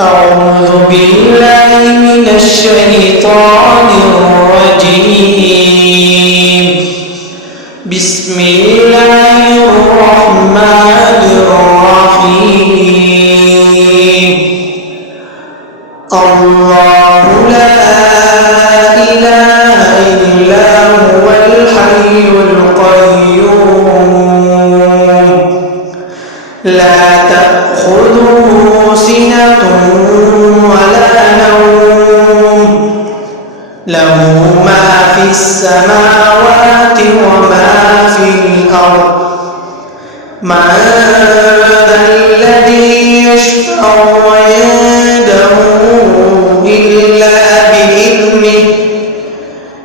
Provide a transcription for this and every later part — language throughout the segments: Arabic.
أعوذ بالله من الشيطان الرجيم. بسم الله الرحمن الرحيم. الله لا إله إلا هو الحي القيوم لا تأخذه سنة ولا نوم له ما في السماوات وما في الأرض من ذا الذي يشفع عنده إلا بإذنه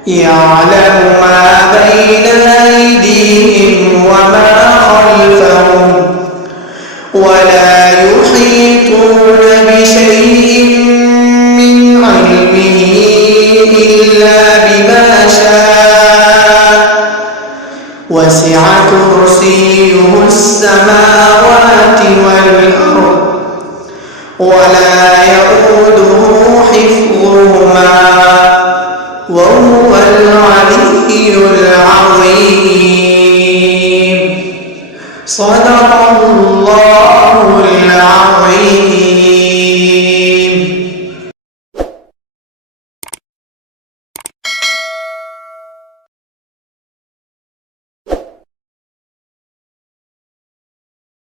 يعلم ما بين أيديهم وما خلفهم ولا يحيطون بشيء من علمه إلا بما شاء وسع كرسيه السماوات والأرض ولا يؤوده حفظهما وهو العلي العظيم. صدق الله العظيم.